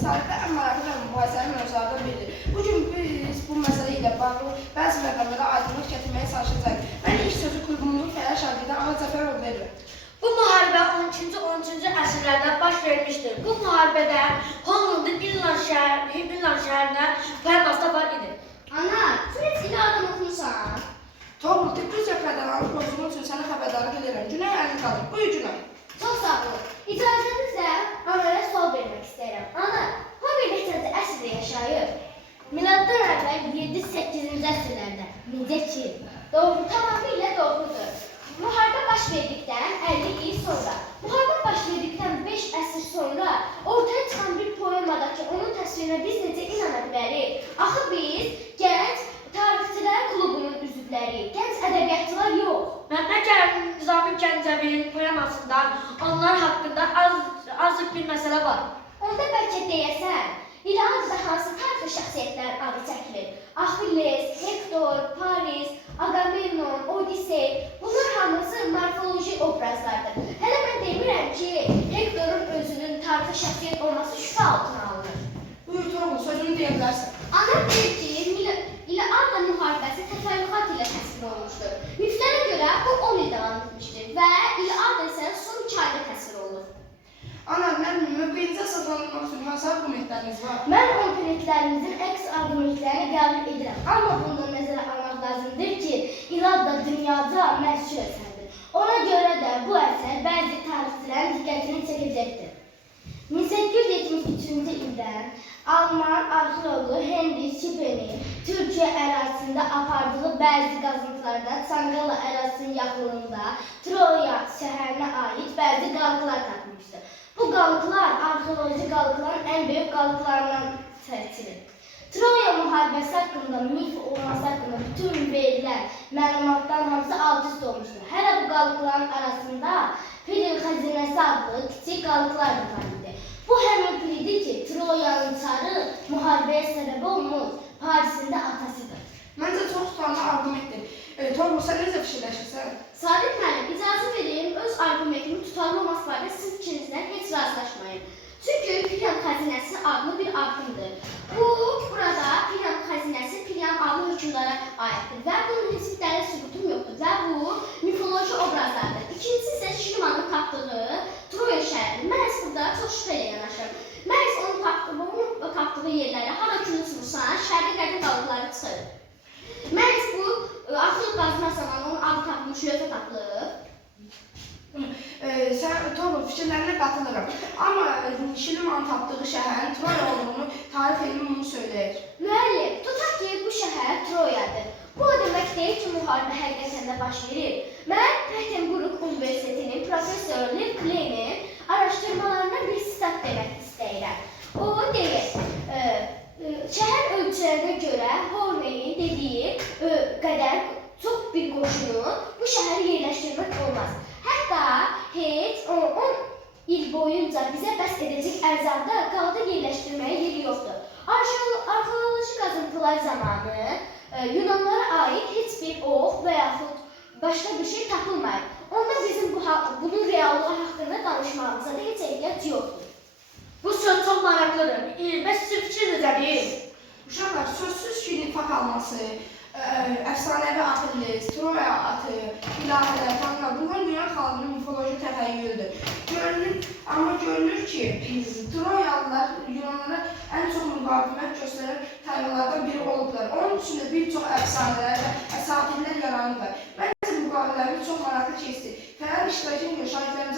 müharibəsi tarixdə ən maraqlı və mübahisəli mövzulardan biridir. Bugün biz bu məsələ ilə bağlı bəzi məqamələrə aydınlıq gətirməyə çalışacağıq. Mən ilk sözü klubumuzun fəal şagirdi Ağa Cəfərov verir. Bu müharibə 12-13-cü əsrlərdə baş vermişdir. Bu müharibədə Hollandın İrland şəhərinə paylaşda var idi. Ana, sən heç ilə adam oxumusan? Toğrul, Türkçə faydalanıb pozduğun üçün sənə xəbərdarlıq edirəm. Günay əlini qalır. Buyur Günay. Çox sağ ol. İcazənizlə anaya sual vermək istəyirəm. Ana, hangi neçənci əsrdə yaşayır? Miladdan əvvəl 7-8-ci əsrlərdə. Necə ki? Doğru, tamamilə doğrudur. Müharibə baş verdikdən 50 il sonra, müharibə baş verdikdən 5 əsr sonra ortaya çıxan bir poemadakı onun təsvirinə biz necə inana bilərik? Axı biz gənc tarixçilər klubunun üzvləri, gənc ədəbiyyatçılar yox. Məgər Nizami Gəncəvinin poemasında onlar haqqında azcık bir məsələ var. Onda bəlkə deyəsən, İlahadda hansı tarixi şəxsiyyətlər adı çəkilir? Axilles, Hektor, Paris, Agamemnon, Odisey, bunlar hamısı morfoloji obrazlardır. Hələ mən demirəm ki, Hektorun özünün tarixi şəxsiyyət olması şübhə altına alınır. Buyur Toğrul, sözünü deyə bilərsən. Anam deyir ki, İlahadda müharibəsi təfərrüat ilə təsvir olunmuşdur. Miftlərə görə bu 10 il davam etmişdir və İlahadda isə son 2 ayda təsvir olunur. Ana, mən mövqeyinizə əsaslandırmaq üçün hansı argumentləriniz var? Mən oponentlərimizin əks argumentlərini qəbul edirəm. Amma bundan nəzərə almaq lazımdır ki, İlahadda dünyaca məşhur əsərdir. Ona görə də bu əsər bəzi tarixçilərin diqqətini çəkəcəkdir. 1873-cü ildən Alman arxeoloqu Henry Schipper'in Türkiyə ərazisində apardığı bəzi qazıntılarda Çanqala ərazisinin yaxınlığında Troya şəhərinə aid bəzi qalıqlar tapılmışdır. Bu qalıqlar arxeoloji qalıqların ən böyük qalıqlarından seçilir. Troya müharibəsi haqqında mif olması haqqında bütün verilən məlumatdan hamısı alt-üst olmuşdur. Hələ bu qalıqların arasında Piril xəzinəsi adlı kiçik qalıqlar da var idi. Bu həmin piridir ki, Troyanın çarı müharibəyə səbəb olmuş Parisində atasıdır. Məncə çox tutarlı argumentdir. Toğrul, sən necə fikirləşirsən? Sadiq müəllim, icazə verin, öz argumentimin tutarlı olması barədə siz fikrinizlə heç razılaşmayın. Çünki Priam xəzinəsi adlı bir adımdır. Burada Priam xəzinəsi Priam adlı hökmdara aiddir və bunun heç bir dəlil sübutum yoxdur və bu mifoloji obrazlardır. İkincisi isə Şirvanın tapdığı Troya şəhəri. Mən burada çox şübhə ilə yanaşıram. Məhz onun tapdığı yerlərə hara külü vursan, şəhərdə qədim qalıqları çıxır. Məhz bu arxeolog qazma zamanı onun adı tapılmış, lövhə tapılıb. Sən Toğrul, fikirlərinə qatılıram. Amma Şirvanın tapdığı şəhərin Troya olduğunu tarix elmi bunu söyləyir. Müəllim, tutaq ki, bu şəhər Troyadır. Bu o demək deyil ki, müharibə həqiqətən də baş verir. Mən Peterburg Universitetinin professoru Lev Kleinin araşdırmalarından bir sitat demək istəyirəm. O deyir, şəhər ölçülərinə görə Horney'in dediyi qədər çox bir qoşunu bu şəhəri yerləşdirmək olmaz. Hətta heç 10 il boyunca bizə bəs edəcək ərzaqda qalada yerləşdirməyə yeri yoxdur. Arxeoloji qazıntılar zamanı Yunanlara aid heç bir ox və yaxud başqa bir şey tapılmayıb. Onda bizim bunun reallığı haqqında danışmağımıza da heç ehtiyac yoxdur. Bu söz çox maraqlıdır. Bəs sizin fikriniz nədir? Uşaqlar, sözsüz ki, nifaq alması, əfsanəvi Axilles, Troya atı, ilahələr, tanrılar, bunlar dünya xalqının mifoloji təxəyyüldür. Amma görünür ki, Troyalılar Yunanlara ən çox müqavimət göstərən tayfalardan biri olublar. Onun üçün də bir çox əfsanələr və əsatirlər yaranıblar. Məncə müqavilələrimiz çox maraqlı keçdi. Fəal iştirakın şahidləri